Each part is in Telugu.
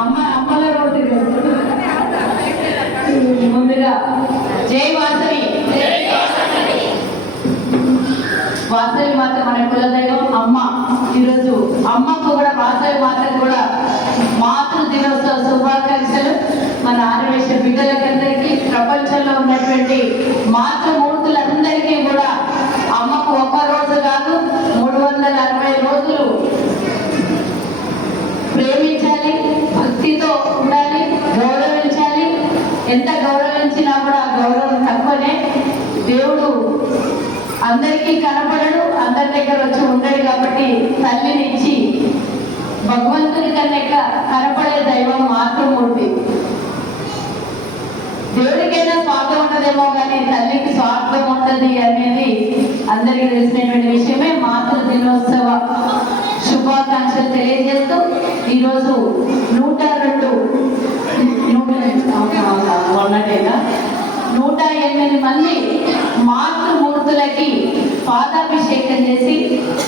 అమ్మల రోడ్డు ముందుగా జై వాసవి. వాసవి మాత మన కులదైవం అమ్మ. ఈరోజు అమ్మకు కూడా వాసవి మాతకు కూడా మాతృ దినోత్సవ శుభాకాంక్షలు. మన ఆర్యవేశ బిడ్డలకందరికీ, ప్రపంచంలో ఉన్నటువంటి మాతృమూర్తులందరికీ కూడా అమ్మకు ఒక్క రోజు కాదు 360 రోజులు ప్రేమించాలి, భక్తితో ఉండాలి, గౌరవించాలి. ఎంత గౌరవించినా కూడా గౌరవం తక్కువనే. దేవుడు అందరికీ కనపడడు, అందరి దగ్గర వచ్చి ఉండడు. కాబట్టి తల్లిని ఇచ్చి భగవంతుని కన్నా కనపడే దైవం మాతృమూర్తి. దేవుడికైనా స్వార్థం ఉంటదేమో కానీ తల్లికి స్వార్థం ఉంటది అనేది అందరికీ తెలిసినటువంటి విషయమే. మాతృ దినోత్సవ శుభాకాంక్షలు తెలియజేస్తూ ఈరోజు 108 మంది మాతృమూర్తులకి పాదాభిషేకం చేసి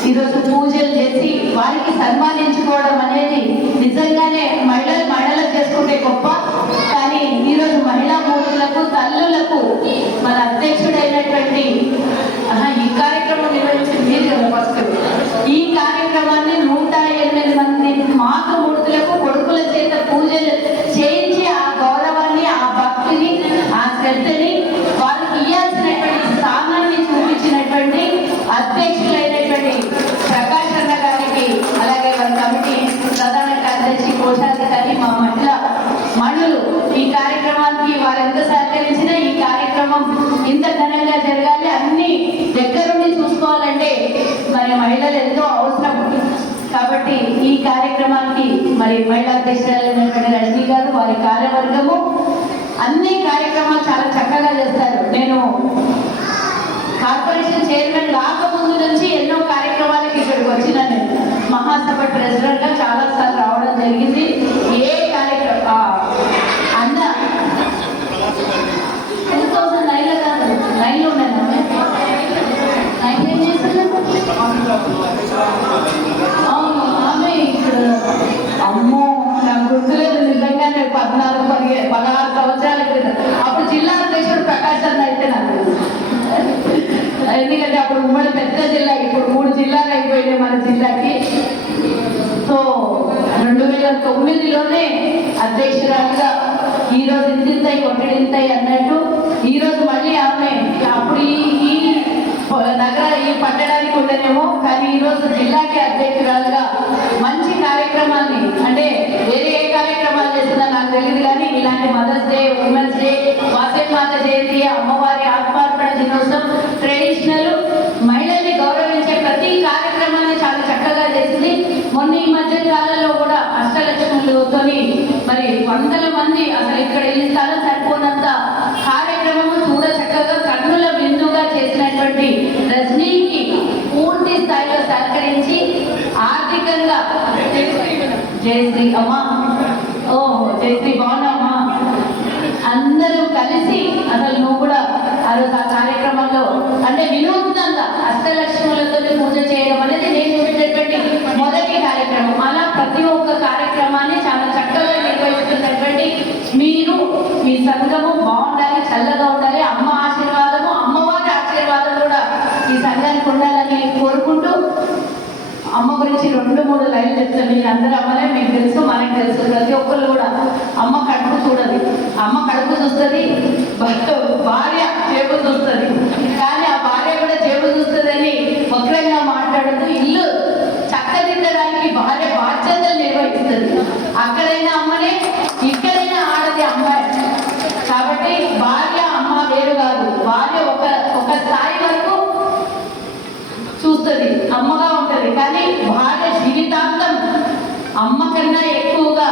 ఈరోజు పూజలు చేసి వారికి సన్మానించుకోవడం అనేది నిజంగానే మహిళలు చేసుకుంటే గొప్ప. కానీ ఈరోజు మహిళా మూర్తులకు, తల్లులకు మన అధ్యక్షుడైనటువంటి ఈ కార్యక్రమం నిర్వహించింది మీరు కదా ఫస్ట్. ఈ కార్యక్రమాన్ని 108 మంది మాతృమూర్తులకు కొడుకుల చేత పూజలు చేయించి ఆ గౌరవాన్ని, ఆ భక్తిని, ఆ శ్రద్ధని వారికి ఇయ్యాల్సినటువంటి స్థానాన్ని చూపించినటువంటి అధ్యక్షులైనటువంటి ప్రకాష్ అన్న గారికి, అలాగే వారి కమిటీ ప్రధాన కార్యదర్శి, కోశాధికారి, మా మహిళలు ఈ కార్యక్రమానికి వారు ఎంత సహకరించినా ఈ కార్యక్రమం ఇంత ఘనంగా జరగాలి. అన్ని దగ్గరుండి చూసుకోవాలంటే మరి మహిళలు ఎంతో అవసరం. కాబట్టి ఈ కార్యక్రమానికి మరి మహిళా అధ్యక్షురాలైనటువంటి రజనీ గారు, వారి కార్యవర్గము అన్ని కార్యక్రమాలు చాలా చక్కగా చేస్తారు. నేను కార్పొరేషన్ చైర్మన్ రాకముందు నుంచి ఎన్నో కార్యక్రమాలకి ఇక్కడికి వచ్చిన నేను మహాసభ ప్రెసిడెంట్ గా చాలా సార్లు రావడం జరిగింది. ఏ కార్యక్రమం అన్న 2009లో కాదు, 9లో ఉన్నాను. 9 ఏం చేశాను? అవును, ఆమె ఇక్కడ అమ్మో నాకు గుర్తులేదు నిజంగానే. 16 సంవత్సరాల క్రితం అప్పుడు జిల్లా అధ్యక్షుడు ప్రకాష్ అన్న అయితే నాకు. ఎందుకంటే అప్పుడు ఉమ్మడి పెద్ద జిల్లా, ఇప్పుడు 3 జిల్లాలు అయిపోయినాయి మన జిల్లాకి. సో 2009లోనే అధ్యక్షురాలుగా ఈరోజు ఇంతింతాయి కొట్టడింతాయి అన్నట్టు ఈరోజు మళ్ళీ ఆమె అప్పుడు ఈ నగర ఈ పట్టడానికి ఉండనేమో, కానీ ఈరోజు జిల్లాకి అధ్యక్షురాలుగా మంచి కార్యక్రమాన్ని, అంటే వేరే ఏ కార్యక్రమాలు చేస్తుందో నాకు తెలియదు కానీ ఇలాంటి mother's day, women's day, Vasavi Mata Jayanti, అమ్మవారి ఆత్మార్పణ దినోత్సవం, ట్రెడిషనల్ మహిళల్ని గౌరవించే ప్రతి కార్యక్రమాన్ని చాలా చక్కగా చేసింది. మొన్న ఈ మధ్య కాలంలో కూడా అష్టలక్ష్ములతో మరి వందల మంది, అసలు ఇక్కడ ఈ స్థలం సరిపోనంత కార్యక్రమము చూడ చక్కగా కన్నుల బిందుగా చేసినటువంటి రజనీకి పూర్తి స్థాయిలో సహకరించి ఆర్థికంగా జయశ్రీ అమ్మ, జయశ్రీ బాగున్నామ్మా, అందరూ కలిసి అసలు నువ్వు కూడా ఆ రోజు ఆ కార్యక్రమంలో అంటే వినూత్నంగా అష్టలక్ష్ములతో పూజ చేయడం అనేది నేను చూసినటువంటి మొదటి కార్యక్రమం. అలా ప్రతి ఒక్క కార్యక్రమాన్ని చాలా చక్కగా నిర్వహిస్తున్నటువంటి మీరు, మీ సంఘము బాగుండాలి, చల్లగా ఉండాలి. అమ్మ ఆశీర్వాదము, అమ్మవారి ఆశీర్వాదం కూడా ఈ సంఘానికి ఉండాలని కోరుకుంటూ అమ్మ గురించి 2-3 లైన్లు చెప్తాను. మీరు అందరూ అమ్మలే, మీకు తెలుసు, మనకు తెలుసు. ప్రతి ఒక్కరు కూడా అమ్మ కడుపు చూడదు, అమ్మ కడుపు చూస్తుంది, భార్య చేపు చూస్తుంది. కానీ ఆ భార్య కూడా చేపు చూస్తుందని వక్రంగా మాట్లాడుతూ ఇల్లు చక్కదిద్దడానికి భార్య బాధ్యతలు నిర్వహిస్తుంది. అక్కడైనా అమ్మనే, ఇక్కడైనా ఆడది అమ్మాయి. కాబట్టి భార్య అమ్మ వేరు కాదు. భార్య ఒక స్థాయి వరకు చూస్తుంది, అమ్మగా ఉంటుంది. కానీ భార్య జీవితాంతం అమ్మ కన్నా ఎక్కువగా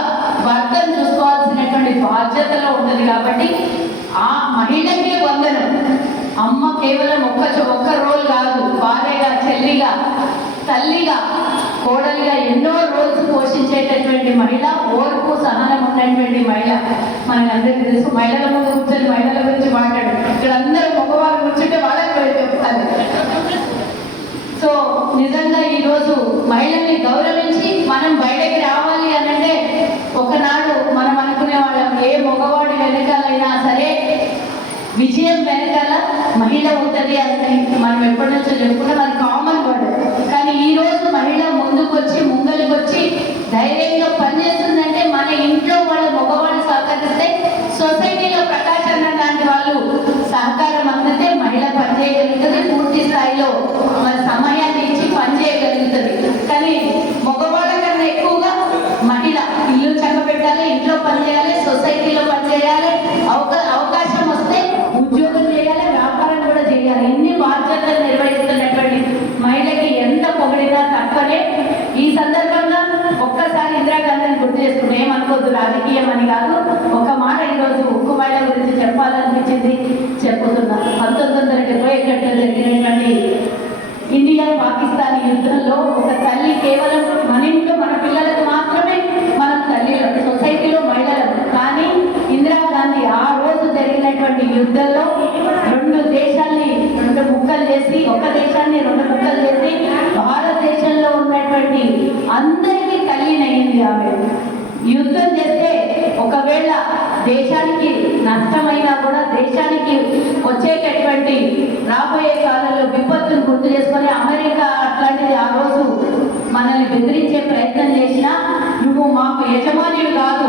భర్తను చూసుకోవాల్సినటువంటి బాధ్యతలో ఉంటుంది. కాబట్టి ఆ మహిళకే వందనం. అమ్మ కేవలం ఒక్క రోల్ కాదు, భార్యగా, చెల్లిగా, తల్లిగా, కోడలిగా ఎన్నో రోజు పోషించేటటువంటి మహిళ, ఓర్పు సహనం ఉన్నటువంటి మహిళ. మనకందరికీ తెలుసు. మహిళల ముందు కూర్చొని మహిళల గురించి మాట్లాడు, ఇక్కడ అందరూ మగవాళ్ళు కూర్చుంటే వాళ్ళకి చెప్తారు. సో నిజంగా ఈరోజు మహిళల్ని గౌరవించి మనం బయటకి రావాలి అనంటే ఒకనాడు విజయం వెనకాల మహిళ ఉంటుంది అని మనం ఎప్పటి నుంచో చెప్పుకున్నాం, అది కామన్ వర్డ్. కానీ ఈ రోజు మహిళ ముందుకొచ్చి ముంగలికొచ్చి ధైర్యంగా పనిచేస్తుందంటే మన ఇంట్లో వాళ్ళు మగవాళ్ళు సహకరిస్తే, సొసైటీలో ప్రకాశం లాంటి వాళ్ళు సహకారం అందితే మహిళ పనిచేయగలుగుతుంది, పూర్తి స్థాయిలో మన సమయాన్ని ఇచ్చి పనిచేయగలుగుతుంది. కానీ మగవాళ్ళ కన్నా ఎక్కువగా మహిళ ఇల్లు చక్కబెట్టాలి, ఇంట్లో పనిచేయాలి, సొసైటీలో పనిచేయాలి, అవకాశం వస్తే ఉద్యోగం చేయాలి, వ్యాపారం కూడా చేయాలి. ఇన్ని బాధ్యతలు నిర్వహిస్తున్నటువంటి మహిళకి ఎంత పొగిడినా తక్కువనే. ఈ సందర్భంగా ఒక్కసారి ఇందిరాగాంధీని గుర్తు చేసుకుంటే, ఏమనుకోద్దు రాజకీయం అని కాదు, ఒక మాట ఈరోజు ఉక్కు మహిళ గురించి చెప్పాలనిపించింది, చెప్పుతున్నా. 1971 జరిగినటువంటి ఇండియా పాకిస్తాన్ యుద్ధంలో ఒక తల్లి కేవలం మన ఇంట్లో మన పిల్లలకు మాత్రమే మనం తల్లిలు, సొసైటీలో మహిళలు. కానీ ఇందిరాగాంధీ ఆ రోజు జరిగినటువంటి యుద్ధంలో రెండు దేశాన్ని రెండు ముక్కలు చేసి, ఒక దేశాన్ని రెండు ముక్కలు చేసి భారతదేశంలో ఉన్నటువంటి అందరికీ తల్లినయ్యింది ఆమె. యుద్ధం చేస్తే ఒకవేళ దేశానికి నష్టమైనా కూడా దేశానికి వచ్చేటటువంటి రాబోయే కాలంలో విపత్తును గుర్తు చేసుకొని అమెరికా అట్లాంటిది ఆ రోజు మనల్ని బెదిరించే ప్రయత్నం చేసినా, నువ్వు మాకు యజమానివి కాదు,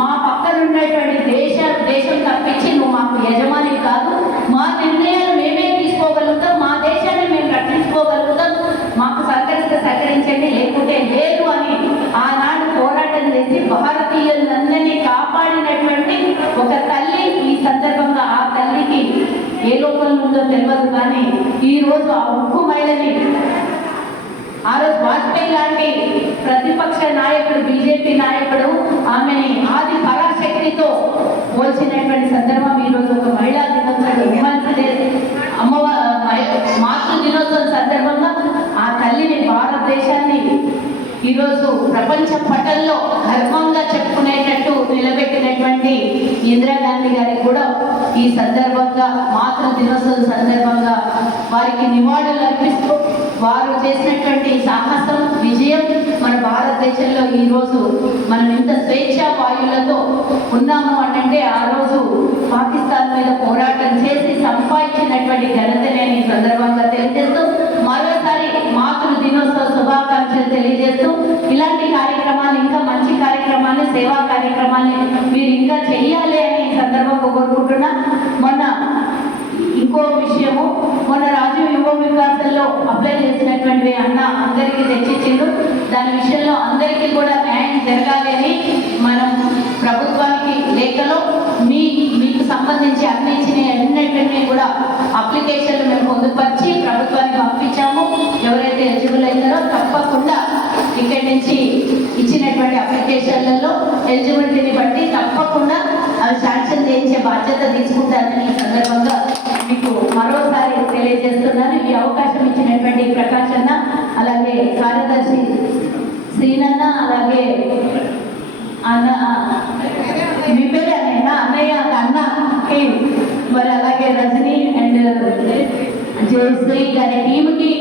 మా పక్కన ఉన్నటువంటి దేశం తప్పించి నువ్వు మాకు యజమానివి కాదు, మా నిర్ణయాలు మేమే తీసుకోగలుగుతాం, మా దేశాన్ని మేము రక్షించుకోగలుగుతాం, మాకు సహకరించండి లేకుంటే లేదు అని ఆనాడు పోరాటం చేసి భారతీయులందరినీ కాపాడినటువంటి ఒక తల్లి. ఈ సందర్భంగా ఆ తల్లికి ఏ లోపల ఉందో తెలియదు, కానీ ఈ రోజు ఆ ఉక్కు మహిళని, ఆ రోజు వాజ్పేయి లాంటి ప్రతిపక్ష నాయకుడు, బీజేపీ నాయకుడు ఆమెని ఆది పరాశక్తితో పోల్చినటువంటి సందర్భం. ఈరోజు ఒక మహిళా దినోత్సవం, ఉమెన్స్ డే, మాతృ దినోత్సవం సందర్భంగా ఆ తల్లిని, భారతదేశాన్ని ఈరోజు ప్రపంచ పటంలో గర్వంగా చెప్పుకునేటట్టు నిలబెట్టినటువంటి ఇందిరాగాంధీ గారికి కూడా ఈ సందర్భంగా మాతృ దినోత్సవం సందర్భంగా వారికి నివాళులు అర్పిస్తూ, వారు చేసినటువంటి సాహసం, విజయం మన భారతదేశంలో ఈరోజు మనం ఇంత స్వేచ్ఛ వాయువులతో ఉన్నాము అంటే ఆ రోజు పాకిస్తాన్ మీద పోరాటం చేసి సంపాదించినటువంటి ఘనతనే ఈ సందర్భంగా తెలియజేస్తూ, మరోసారి మాతృ దినోత్సవ శుభాకాంక్షలు తెలియజేస్తూ, ఇలాంటి కార్యక్రమాలు, ఇంకా మంచి కార్యక్రమాలు, సేవా కార్యక్రమాలు మీరు ఇంకా చెయ్యాలి అని ఈ సందర్భంగా కోరుకుంటున్నా. మొన్న ఇంకో విషయము, మొన్న రాజీవ్ యువ వికాసంలో అప్లై చేసినటువంటి అన్న అందరికీ తెచ్చిచ్చిండు. దాని విషయంలో అందరికీ కూడా న్యాయం జరగాలి అని మనం ప్రభుత్వానికి లేఖలో మీకు సంబంధించి అన్ని అన్నింటినీ కూడా అప్లికేషన్లు మేము పొందుపరిచి ప్రభుత్వానికి పంపించాము. ఎవరైతే ఎలిజిబుల్ అవుతారో తప్పకుండా ఇక్కడి నుంచి ఇచ్చినటువంటి అప్లికేషన్లలో ఎలిజిబిలిటీని బట్టి తప్పకుండా అవి శాంక్షన్ చేయించే బాధ్యత తీసుకుంటారని ఈ సందర్భంగా మీకు మరోసారి తెలియజేస్తున్నాను. ఈ అవకాశం ఇచ్చినటువంటి ప్రకాష్ అన్న, అలాగే కార్యదర్శి శ్రీనన్న, అలాగే అన్న, మీ పేరు అన్నయ్య అన్నకి, మరి అలాగే రజని అండ్ జయశ్రీ గారి టీంకి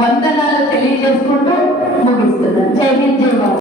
వందనాలు తెలియజేసుకుంటూ ముగిస్తున్నాను. జై హింద్, జై భారత్.